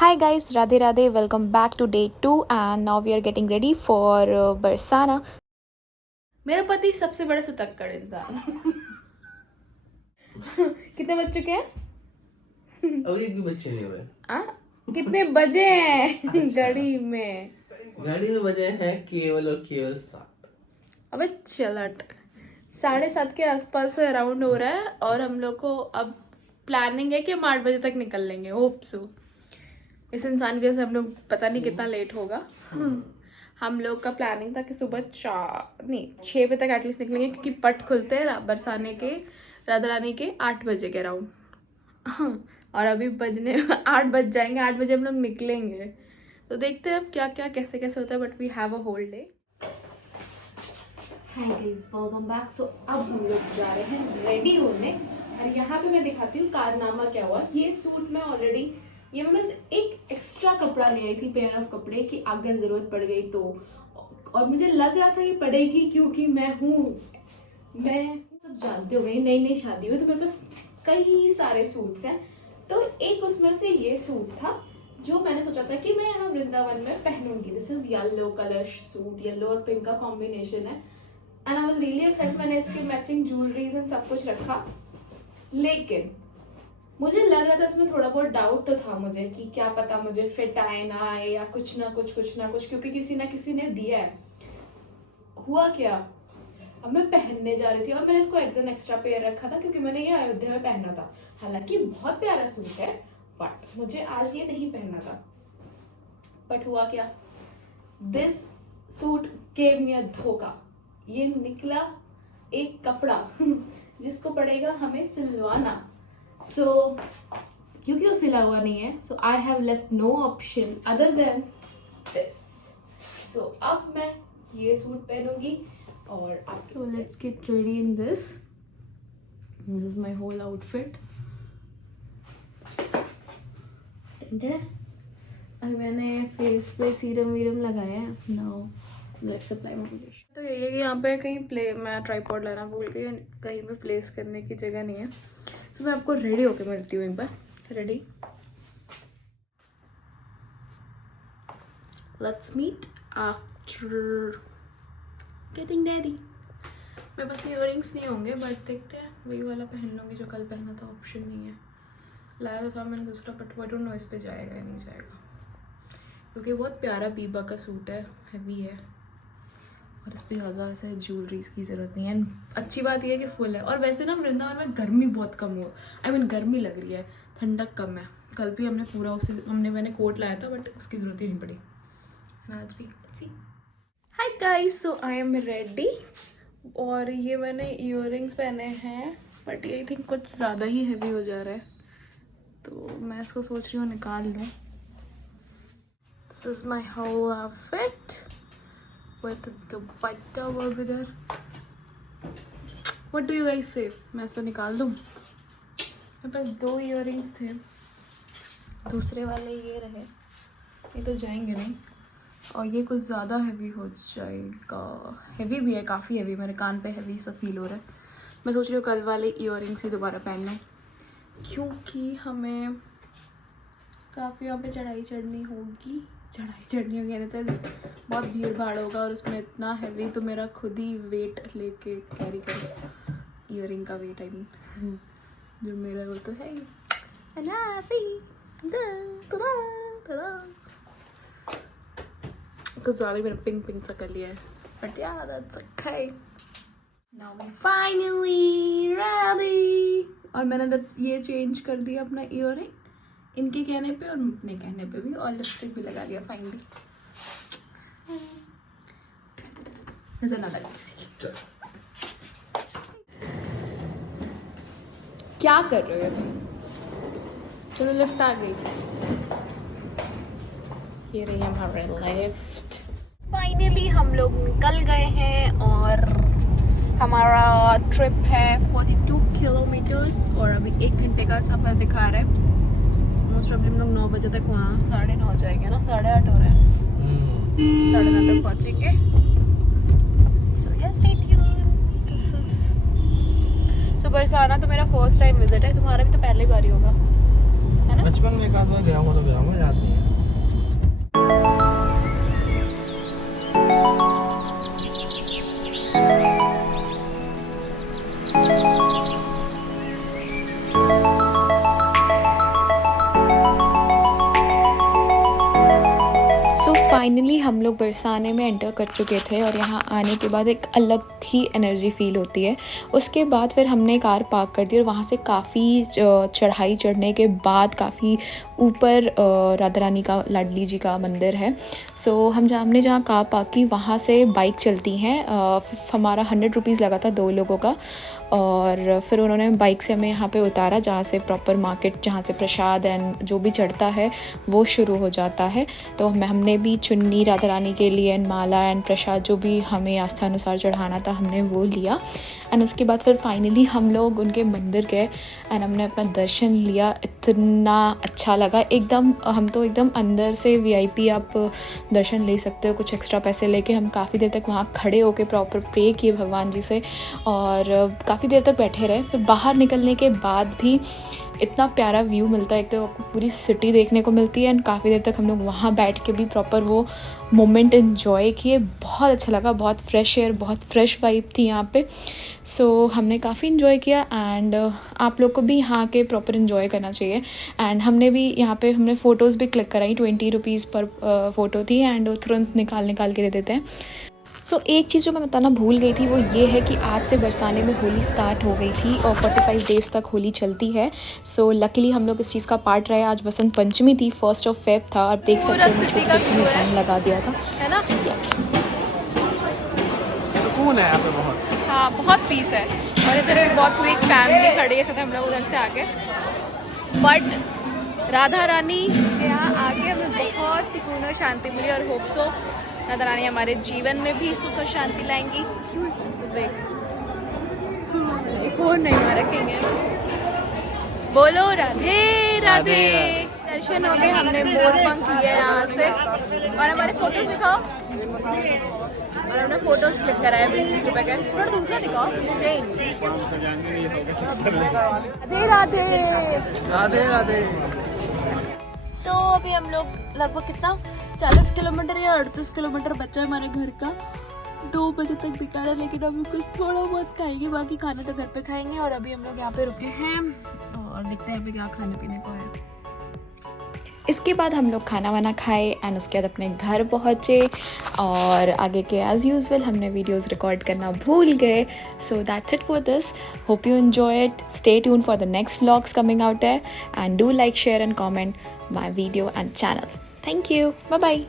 Hi guys, Radhe Radhe, welcome back to day 2 and now we are getting ready for Barsana. मेरा पति सबसे बड़ा सुतक्कड़ इंसान। कितने बज चुके हैं? अभी भी बच्चे नहीं हुए। कितने बजे हैं? अच्छा। घड़ी में बजे हैं केवल और केवल 7। अबे चलट 7:30 के आसपास अराउंड हो रहा है और हम लोग को अब प्लानिंग है कि हम 8 बजे तक निकल लेंगे। Hope so. इस इंसान की वजह से हम लोग पता नहीं कितना लेट होगा। हम लोग का प्लानिंग था कि सुबह 6 बजे तक एटलीस्ट निकलेंगे क्योंकि पट खुलते हैं बरसाने के राधा रानी के 8 बजे के अराउंड। और अभी बजने 8 बज जाएंगे, 8 बजे हम लोग निकलेंगे। तो देखते हैं अब क्या क्या कैसे कैसे होता है, but we have a whole day. Hi guys, welcome back. So अब हम लोग जा रहे हैं रेडी होने और यहाँ पे मैं दिखाती हूँ कारनामा क्या हुआ। ये सूट मैं ऑलरेडी ये मैं बस एक एक्स्ट्रा कपड़ा ले आई थी, पेयर ऑफ कपड़े की अगर जरूरत पड़ गई तो। और मुझे लग रहा था ये पड़ेगी क्योंकि मैं सब जानते हो गई नई नई शादी हुई तो मेरे पास कई सारे सूट्स हैं। तो एक उसमें से ये सूट था जो मैंने सोचा था कि मैं यहाँ वृंदावन में पहनूंगी। This is yellow colour suit, yellow और पिंक का कॉम्बिनेशन है and I was really excited. मैंने इसके मैचिंग ज्वेलरीज एंड सब कुछ रखा, लेकिन मुझे लग रहा था इसमें थोड़ा बहुत डाउट तो था मुझे कि क्या पता मुझे फिट आए ना आए या कुछ ना कुछ क्योंकि किसी ना किसी ने दिया है। हुआ क्या, अब मैं पहनने जा रही थी और मैंने इसको एक दिन एक्स्ट्रा पेयर रखा था क्योंकि मैंने ये अयोध्या में पहना था। हालांकि बहुत प्यारा सूट है बट मुझे आज ये नहीं पहनना था। बट हुआ क्या, दिस सूट गेव मी अ धोखा। ये निकला एक कपड़ा जिसको पड़ेगा हमें सिलवाना। सो क्योंकि वो सिला हुआ नहीं है, so I have left no option other than this. So अब मैं ये सूट पहनूंगी और so let's get ready in this is my whole outfit. अभी मैंने फेस पे सीरम वीरम लगाया है। Now let's apply foundation. तो ये यहाँ पे कहीं मैं ट्राइपॉड लाना भूल गई, कहीं पे प्लेस करने की जगह नहीं है। सो मैं आपको रेडी होके मिलती हूँ एक बार। Ready, let's meet after getting ready. मेरे पास इयररिंग्स नहीं होंगे बट देखते हैं, वही वाला पहन लूँगी जो कल पहना था। ऑप्शन नहीं है, लाया तो था मैंने दूसरा बट आई डोंट नो इस पे जाएगा या नहीं जाएगा क्योंकि बहुत प्यारा बीबा का सूट है, हैवी है और इस पर ज़्यादा ऐसे ज्वेलरीज की ज़रूरत नहीं है। अच्छी बात यह है कि फुल है और वैसे ना वृंदावन में गर्मी बहुत कम हो, गर्मी लग रही है, ठंडक कम है। कल भी हमने पूरा मैंने कोट लाया था बट उसकी ज़रूरत ही नहीं पड़ी। आज भी hi guys, so I am ready और ये मैंने इयररिंग्स पहने हैं बट ये आई थिंक कुछ ज़्यादा ही हैवी हो जा रहा है तो मैं इसको सोच रही हूँ निकाल लूँ। This is my whole outfit with the dupatta over there. What do you guys say? मैं ऐसा निकाल दूँ? मेरे पास 2 इयररिंग्स थे, दूसरे वाले ये रहे, ये तो जाएंगे नहीं और ये कुछ ज़्यादा हैवी हो जाएगा। हैवी भी है, काफ़ी हैवी, मेरे कान पे हैवी सा फील हो रहा है। मैं सोच रही हूँ कल वाले इयररिंग्स ही दोबारा पहन लूँ क्योंकि हमें काफ़ी यहाँ पे चढ़ाई चढ़नी होगी बहुत भीड़ भाड़ होगा और उसमें इतना हैवी तो मेरा खुद ही वेट लेके कैरी कर, इयररिंग का वेट आई मीन जो मेरा वो तो है ही। कुछ ज़्यादा मैंने पिंक सा कर लिया है बट यार that's okay. Now we finally ready और मैंने ये चेंज कर दिया अपना इयररिंग इनके कहने पे और अपने कहने पे भी और लिपस्टिक भी लगा लिया फाइनली। नजर ना लगा किसी की। क्या कर रहे हो? चलो लिफ्ट आ गई, ये रही हमारे लिफ्ट। फाइनली हम लोग निकल गए हैं और हमारा ट्रिप है 42 किलोमीटर्स और अभी 1 घंटे का सफ़र दिखा रहा है। मोस्ट प्रॉब्ली हम लोग 9 बजे तक वहाँ 9:30 हो जाएंगे ना, 8:30 हो रहा है, 9:30 तक पहुँचेंगे। सो या stay tuned. This is so Barsana तो मेरा फर्स्ट टाइम विजिट है, तुम्हारा भी तो पहली बार ही होगा है ना? बचपन में एक आध बार गया हूँ तो गया हूँ, याद नहीं है। सो फाइनली हम लोग बरसाने में एंटर कर चुके थे और यहाँ आने के बाद एक अलग ही एनर्जी फील होती है। उसके बाद फिर हमने कार पार्क कर दी और वहाँ से काफ़ी चढ़ाई चढ़ने के बाद काफ़ी ऊपर राधा रानी का लाडली जी का मंदिर है। सो हमने जहाँ कार पार्क की वहाँ से बाइक चलती हैं। हमारा 100 रुपीज़ लगा था 2 लोगों का और फिर उन्होंने बाइक से हमें यहाँ पे उतारा जहाँ से प्रॉपर मार्केट, जहाँ से प्रसाद एंड जो भी चढ़ता है वो शुरू हो जाता है। तो हमने भी चुन्नी राधा रानी के लिए एंड माला एंड प्रसाद जो भी हमें आस्था अनुसार चढ़ाना था हमने वो लिया। एंड उसके बाद फिर फाइनली हम लोग उनके मंदिर गए एंड हमने अपना दर्शन लिया। इतना अच्छा लगा एकदम। हम तो एकदम अंदर से VIP आप दर्शन ले सकते हो कुछ एक्स्ट्रा पैसे लेके। हम काफ़ी देर तक वहाँ खड़े होके प्रॉपर प्रे किए भगवान जी से और काफ़ी देर तक बैठे रहे। फिर बाहर निकलने के बाद भी इतना प्यारा व्यू मिलता है। एक तो आपको पूरी सिटी देखने को मिलती है एंड काफ़ी देर तक हम लोग वहाँ बैठ के भी प्रॉपर वो मोमेंट एंजॉय किए। बहुत अच्छा लगा, बहुत फ्रेश एयर, बहुत फ्रेश वाइब थी यहाँ पे। सो हमने काफ़ी इन्जॉय किया एंड आप लोग को भी यहाँ के प्रॉपर इन्जॉय करना चाहिए। एंड हमने भी यहाँ पे हमने फ़ोटोज़ भी क्लिक कराई। 20 रुपीज़ पर फ़ोटो थी एंड वो तुरंत निकाल के दे देते हैं। सो एक चीज़ जो मैं बताना भूल गई थी वो ये है कि आज से बरसाने में होली स्टार्ट हो गई थी और 45 डेज़ तक होली चलती है। सो लकीली हम लोग इस चीज़ का पार्ट रहे। आज बसंत पंचमी थी, 1 फेब था और देख सकते हो छोटे बच्चे ने टाइम लगा दिया था, है ना? सुकून है यहाँ पे बहुत। हाँ, बहुत पीस है। और इधर भी बहुत पूरी फैमिली खड़ी है, तो हम लोग उधर से आके बट राधा रानी के यहाँ आके हमें बहुत सुकून और शांति मिली और होप सो राधा रानी हमारे जीवन में भी सुख और शांति लाएंगी। क्यों देख फोन नहीं वहाँ रखेंगे। बोलो राधे राधे। दर्शन हो गए, हमने मोर पंख लिए यहाँ से और हमारे फोटोज दिखाओ। और हमने फोटोज क्लिक कराए 20 रुपए के। थोड़ा दूसरा दिखाओ। राधे राधे राधे राधे। सो अभी हम लोग लगभग कितना 40 किलोमीटर या 38 किलोमीटर बचा है हमारे घर का। 2 बजे तक दिखा रहा है लेकिन अभी कुछ थोड़ा बहुत खाएंगे, बाकी खाना तो घर पे खाएंगे। और अभी हम लोग यहाँ पे रुके हैं और देखते हैं अभी क्या खाने पीने को है। इसके बाद हम लोग खाना वाना खाए एंड उसके बाद अपने घर पहुँचे और आगे के एज़ यूजुअल हमने वीडियोस रिकॉर्ड करना भूल गए। So that's it for this. Hope you enjoy it. Stay tune for the next vlogs coming out there and do like, share and comment my video and channel. Thank you. Bye bye.